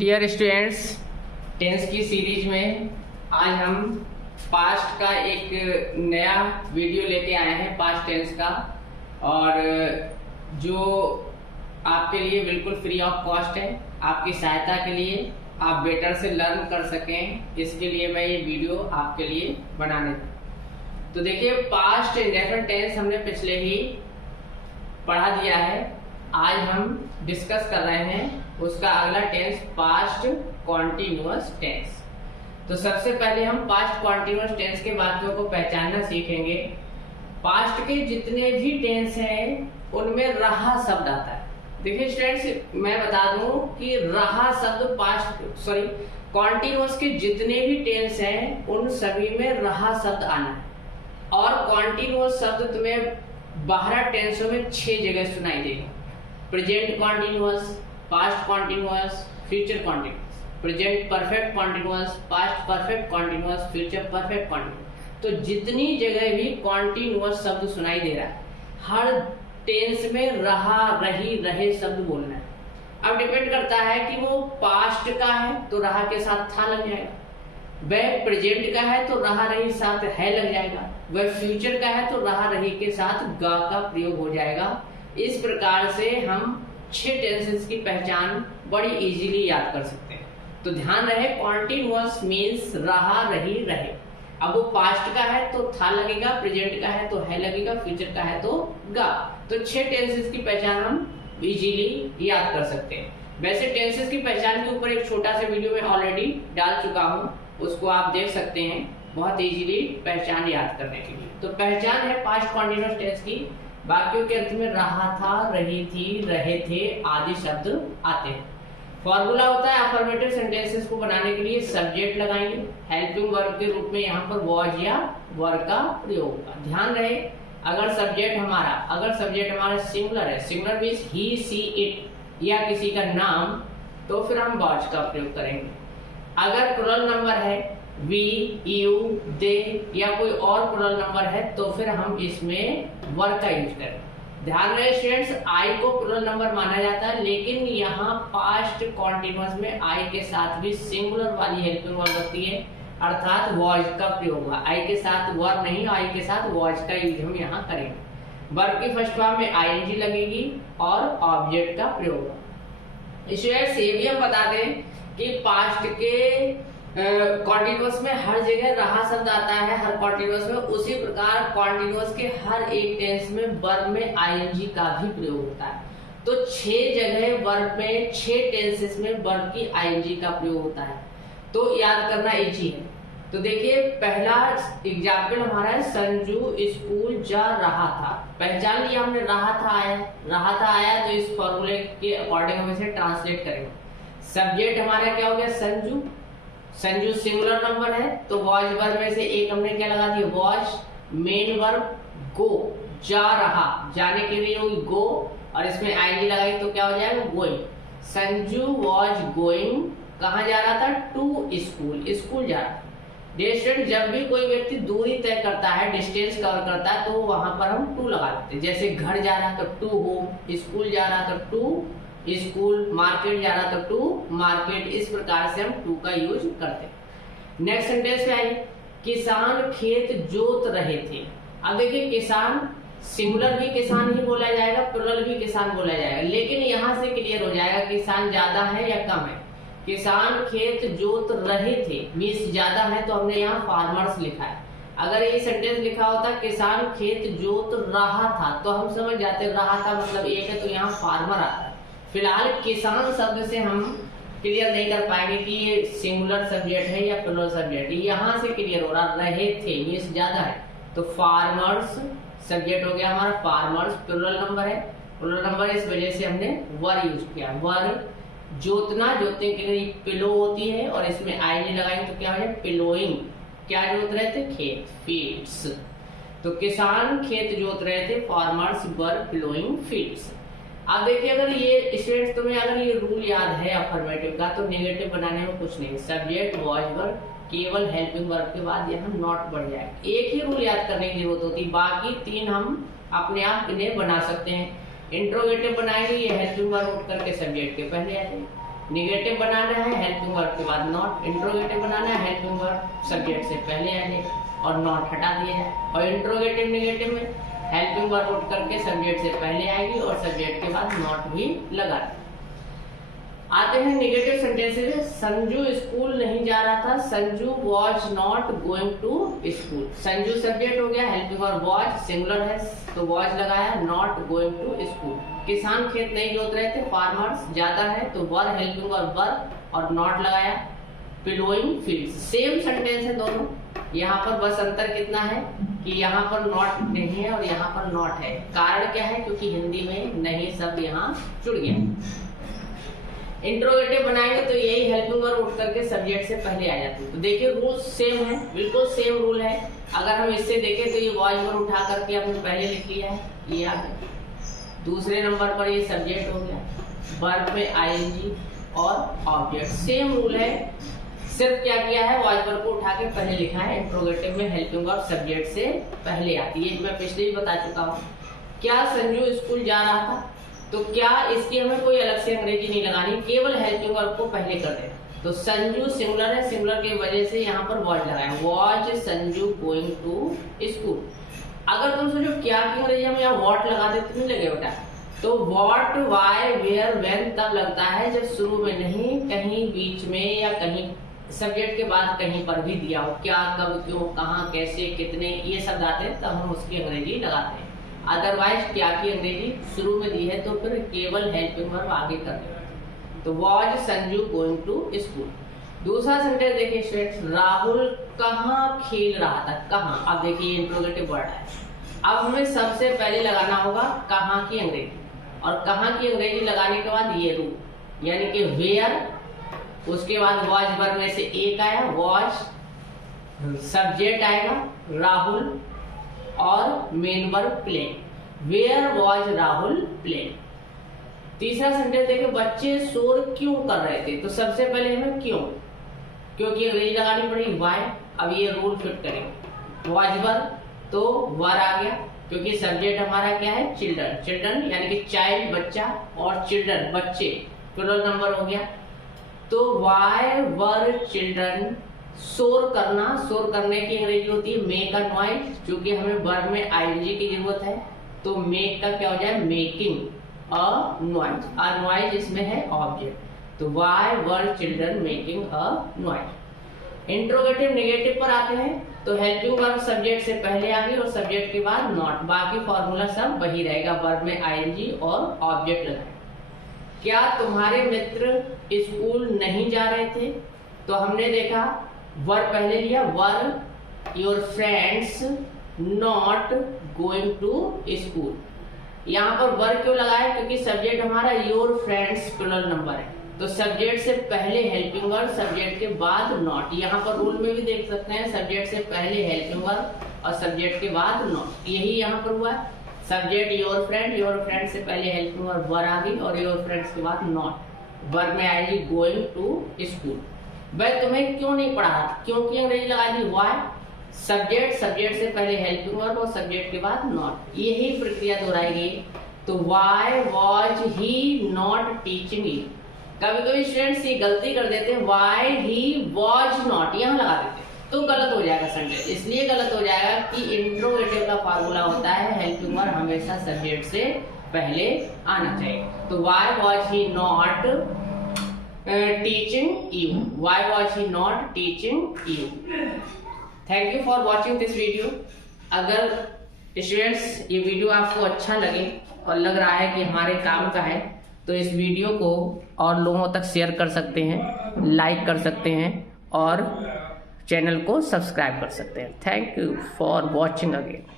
Dear students, tense की series में आज हम पास्ट का एक नया वीडियो लेके आए हैं, पास्ट टेंस का, और जो आपके लिए बिल्कुल फ्री ऑफ कॉस्ट है, आपकी सहायता के लिए, आप बेटर से लर्न कर सकें, इसके लिए मैं ये वीडियो आपके लिए बनाने था। तो देखिए, पास्ट इंडेफिनिट टेंस हमने पिछले ही पढ़ा दिया है। आज हम डिस्कस कर रहे हैं उसका अगला टेंस, पास्ट कॉन्टिन्यूअस टेंस। तो सबसे पहले हम पास्ट कॉन्टिन्यूअस टेंस के वाक्यों को पहचानना सीखेंगे। पास्ट के जितने भी टेंस हैं उनमें रहा शब्द आता है। देखिए स्टूडेंट्स, मैं बता दूं कि रहा शब्द कॉन्टिन्यूअस के जितने भी टेंस हैं उन सभी में रहा शब्द आना है। और कॉन्टिन्यूअस शब्द तुम्हें 12 टेंसों में 6 जगह सुनाई देगा। Present continuous, past continuous, future continuous, present perfect continuous, past perfect continuous, future perfect continuous. तो जितनी जगह भी कॉन्टिन्यूअस शब्द सुनाई दे रहा है, हर टेंस में रहा, रही, रहे शब्द बोलना है। अब डिपेंड करता है कि वो पास्ट का है तो रहा के साथ था लग जाएगा, वह प्रेजेंट का है तो रहा रही साथ है लग जाएगा, वह फ्यूचर का है तो रहा रही के साथ गा का प्रयोग हो जाएगा। इस प्रकार से हम 6 टेंसेस की पहचान बड़ी इजीली याद कर सकते हैं। तो ध्यान रहे, कॉन्टिन्यूअस मीन्स रहा, रही, रहे। अब वो पास्ट का है तो था लगेगा, प्रेजेंट का है तो है लगेगा, फ्यूचर का है तो गा। तो 6 टेंसेस की पहचान हम इजीली याद कर सकते हैं। वैसे टेंसेस की पहचान के ऊपर एक छोटा सा वीडियो मैं ऑलरेडी डाल चुका हूँ, उसको आप देख सकते हैं बहुत इजीली पहचान याद करने के लिए। तो पहचान है पास्ट कॉन्टिन्यूअस टेंस की, वाक्यों के अंत में रहा था, रही थी, रहे थे आदि शब्द आते हैं। फॉर्मूला होता है अफर्मेटिव सेंटेंसेस को बनाने के लिए सब्जेक्ट लगाएंगे, हेल्पिंग वर्ब के रूप में यहाँ पर वॉज या वर का प्रयोग होगा। ध्यान रहे, अगर सब्जेक्ट हमारा सिंगुलर है, singular means he, she, it या किसी का नाम, तो फिर हम वॉज का प्रयोग करेंगे। अगर प्लुरल नंबर है, वी, यू, दे या कोई और प्लुरल नंबर है, तो फिर हम इसमें वर का यूज करें। ध्यान रहे स्टूडेंट्स, आई को प्लुरल नंबर माना जाता है, लेकिन यहाँ पास्ट कॉन्टिन्यूअस में आई के साथ भी सिंगुलर वाली हेल्पिंग वर्ब होती है, अर्थात वॉज का प्रयोग हुआ। आई के साथ वर नहीं, आई के साथ वॉज का यूज हम यहाँ करेंगे। वर्ब की फर्स्ट फॉर्म में आईएनजी लगेगी और ऑब्जेक्ट का प्रयोग होगा। स्टूडेंट्स, ये भी हम बता दें कि पास्ट के कॉन्टिन्यूअस में हर जगह रहा शब्द आता है, हर कॉन्टिन्यूअस में। उसी प्रकार कॉन्टिन्यूअस के हर एक टेंस में वर्ब में आईएनजी का भी प्रयोग होता है। तो 6 जगह वर्ब में, 6 टेंसेस में वर्ब की आईएनजी का प्रयोग होता है। तो याद करना इजी है। तो देखिए, पहला एग्जाम्पल हमारा है, संजू स्कूल जा रहा था। पहचान लिया हमने, रहा था आया, तो इस फॉर्मूले के अकॉर्डिंग हम इसे ट्रांसलेट करेंगे। सब्जेक्ट हमारा क्या हो गया, संजू। संजू सिंगुलर नंबर है तो वॉज वर्ब में से एक हमने क्या लगा दिया, वॉज। मेन वर्ब गो, जा रहा, जाने के लिए होगी गो, और इसमें आईएनजी लगाई तो क्या हो जाएगा, गोइंग। संजू वॉज गोइंग, कहाँ जा रहा था, टू स्कूल, स्कूल जा रहा था। डिस्टेंस, जब भी कोई व्यक्ति दूरी तय करता है, डिस्टेंस कवर करता है, तो वहां पर हम टू लगा देते हैं। जैसे घर जा रहा तो टू होम, स्कूल जा रहा तो टू स्कूल, मार्केट जा रहा तो टू मार्केट। इस प्रकार से हम टू का यूज करते हैं। नेक्स्ट सेंटेंस में आइए, किसान खेत जोत रहे थे। अब देखिए, किसान सिंगुलर भी किसान ही बोला जाएगा, प्लुरल भी किसान बोला जाएगा, लेकिन यहाँ से क्लियर हो जाएगा किसान ज्यादा है या कम है। किसान खेत जोत रहे थे मीन्स ज्यादा है, तो हमने यहाँ फार्मर्स लिखा है। अगर ये सेंटेंस लिखा होता किसान खेत जोत रहा था, तो हम समझ जाते रहा था मतलब एक है, तो यहाँ फार्मर आता है। फिलहाल किसान शब्द से हम क्लियर नहीं कर पाएंगे कि ये सिंगुलर सब्जेक्ट है या प्लुरल सब्जेक्ट। यहाँ से क्लियर हो रहा, रहे थे मीन्स ज्यादा है, तो फार्मर्स सब्जेक्ट हो गया हमारा, फार्मर्स प्लुरल नंबर है। प्लुरल नंबर इस वजह से हमने वर यूज किया। वर, जोतना, जोतने के लिए पिलो होती है, और इसमें आईएनजी लगाएंगे तो क्या हो जाए, पिलोइंग। क्या जोत रहे थे, खेत, फील्ड्स। तो किसान खेत जोत रहे थे, फार्मर्स वर पिलोइंग फील्ड्स। अब देखिए, अगर ये स्टूडेंट्स तुम्हें अगर ये रूल याद है अफर्मेटिव का, तो नेगेटिव बनाने में कुछ नहीं, सब्जेक्ट वॉज वर्ब, केवल हेल्पिंग वर्ब के बाद यहाँ नॉट बढ़ जाए। एक ही रूल याद करने की जरूरत होती, बाकी 3 हम अपने आप इन्हें बना सकते हैं। इंट्रोगेटिव बनाएंगे, ये हेल्पिंग वर्ब उठ करके सब्जेक्ट के पहले आ जाएगी। निगेटिव बनाना है हेल्पिंग वर्ब के बाद नॉट, इंट्रोगेटिव बनाना है हेल्पिंग वर्ब सब्जेक्ट से पहले आने और नॉट हटा दिया जाए। और इंट्रोगेटिव निगेटिव में हेल्पिंग वर्ब उठ करके सब्जेक्ट से पहले आएगी और सब्जेक्ट के बाद नॉट भी लगा दें। आते हैं नेगेटिव सेंटेंसेस। संजू स्कूल नहीं जा रहा था, Sanju was not going to school. Sanju subject हो गया, हेल्पिंग वर्ब वॉज सिंगुलर है तो वॉज लगाया, नॉट गोइंग टू स्कूल। किसान खेत नहीं जोत रहे थे, फार्मर्स ज्यादा है तो वर हेल्पिंग वर्ब वर और नॉट लगाया, प्लोइंग फील्ड्स। सेम सेंटेंस है दोनों, यहाँ पर बस अंतर कितना है कि यहाँ पर नॉट नहीं है और यहाँ पर नॉट है। कारण क्या है? क्योंकि हिंदी में नहीं शब्द यहाँ जुड़ गया। इंट्रोगेटिव बनाएंगे तो यही हेल्पिंग वर्ब उठ करके सब्जेक्ट से पहले आ जाती है। तो देखिए रूल सेम है, बिल्कुल सेम रूल है। अगर हम इससे देखें तो ये वॉज वर्ब उठा करके हमने पहले लिख लिया है, ये आ गया। दूसरे नंबर पर ये सब्जेक्ट हो गया, वर्ब में आईएनजी और ऑब्जेक्ट। सेम रूल है, सिर्फ क्या किया है वॉज वर्ब को उठा के पहले लिखा है। इंट्रोगेटिव में हेल्पिंग वर्ब सब्जेक्ट से पहले आती है, मैं पिछले ही बता चुका हूँ। क्या संजू स्कूल जा रहा था? तो क्या इसकी हमें कोई अलग से अंग्रेजी नहीं लगानी, केवल हेल्पिंग वर्ब को पहले कर देना। तो संजू सिंगुलर है, सिंगुलर की वजह से यहाँ पर वॉज लगाया, was Sanju going to school. अगर तुम सोचो क्या की अंग्रेजी हम यहाँ वॉट लगा देते नहीं लगे बेटा, तो वॉट, वाई, वेयर, व्हेन तब लगता है जब शुरू में नहीं, कहीं बीच में या कहीं सब्जेक्ट के बाद कहीं पर भी दिया हो। क्या, कब, क्यों, कहाँ, कैसे, कितने, ये शब्द आते हैं तब हम उसकी अंग्रेजी लगाते हैं। अदरवाइज क्या की अंग्रेजी शुरू में दी है तो फिर केवल हेल्पिंग वर्ब आगे कर देना। तो was Sanju going to school. दूसरा सेंटेंस देखिए स्टूडेंट्स, राहुल कहाँ खेल रहा था, कहाँ। अब देखिए इंट्रोगेटिव वर्ड है, अब हमें सबसे पहले लगाना होगा कहाँ की अंग्रेजी, और कहाँ की अंग्रेजी लगाने के बाद ये रूल, यानी कि वेयर, उसके बाद वॉज वर्ब में से एक आया, वॉज सब्जेक्ट आएगा राहुल और main verb playing, where was Rahul playing. तीसरा सेंटेंस देखिए, बच्चे शोर क्यों कर रहे थे, तो सबसे पहले हमें क्यों, क्योंकि अंग्रेजी लगानी पड़ेगी वाई। अब ये रूल फिट करेंगे, वॉज वर्ब तो वर आ गया, क्योंकि सब्जेक्ट हमारा क्या है चिल्ड्रन, चिल्ड्रन यानी कि चाइल्ड बच्चा, और चिल्ड्रन बच्चे, प्लूरल नंबर हो गया। तो वाई वर चिल्ड्रन, शोर करना, शोर करने की अंग्रेजी होती है मेक अ नॉइज, क्योंकि हमें वर्ब में आईएनजी की जरूरत है तो मेक का क्या हो जाए making a noise, a noise इसमें है ऑब्जेक्ट। तो why were children making a noise. Interrogative negative पर आते हैं तो हेल्पिंग वर्ब सब्जेक्ट से पहले आ गई और सब्जेक्ट के बाद नॉट, बाकी फॉर्मूला सब वही रहेगा, वर्ब में आईएनजी और ऑब्जेक्ट लगाए। क्या तुम्हारे मित्र स्कूल नहीं जा रहे थे, तो हमने देखा वर पहले लिया, were your friends not going to school. यहाँ पर वर क्यों लगाया, क्योंकि सब्जेक्ट हमारा योर फ्रेंड्स प्लूरल नंबर है, तो सब्जेक्ट से पहले हेल्पिंग वर्ब, सब्जेक्ट के बाद नॉट। यहाँ पर रूल में भी देख सकते हैं, सब्जेक्ट से पहले हेल्पिंग वर्ब और सब्जेक्ट के बाद नॉट, यही यहाँ पर हुआ। सब्जेक्ट योर फ्रेंड से पहले हेल्पिंग वर्ब वर आ गई और योर फ्रेंड्स के बाद नॉट, वर्ब में आएगी गोइंग टू स्कूल। वह तुम्हें क्यों नहीं पढ़ा, क्योंकि अंग्रेजी लगा दी वाई, सब्जेक्ट से पहले हेल्पिंग वर्ब और सब्जेक्ट के बाद नॉट, यही प्रक्रिया दोहराएगी। तो why was he not teaching you. कभी कभी स्टूडेंट्स ये गलती कर देते हैं, वाई ही वॉज नॉट यहाँ लगा देते हैं तो गलत हो जाएगा सेंटेंस। इसलिए गलत हो जाएगा कि इंट्रोगेटिव का फार्मूला होता है हेल्पिंग वर्ब हमेशा सब्जेक्ट से पहले आना चाहिए। तो why was he not teaching you, why was he not teaching you? Thank you for watching this video। अगर स्टूडेंट्स ये वीडियो आपको अच्छा लगे और लग रहा है कि हमारे काम का है तो इस वीडियो को और लोगों तक शेयर कर सकते हैं, लाइक कर सकते हैं और चैनल को सब्सक्राइब कर सकते हैं। Thank you for watching again.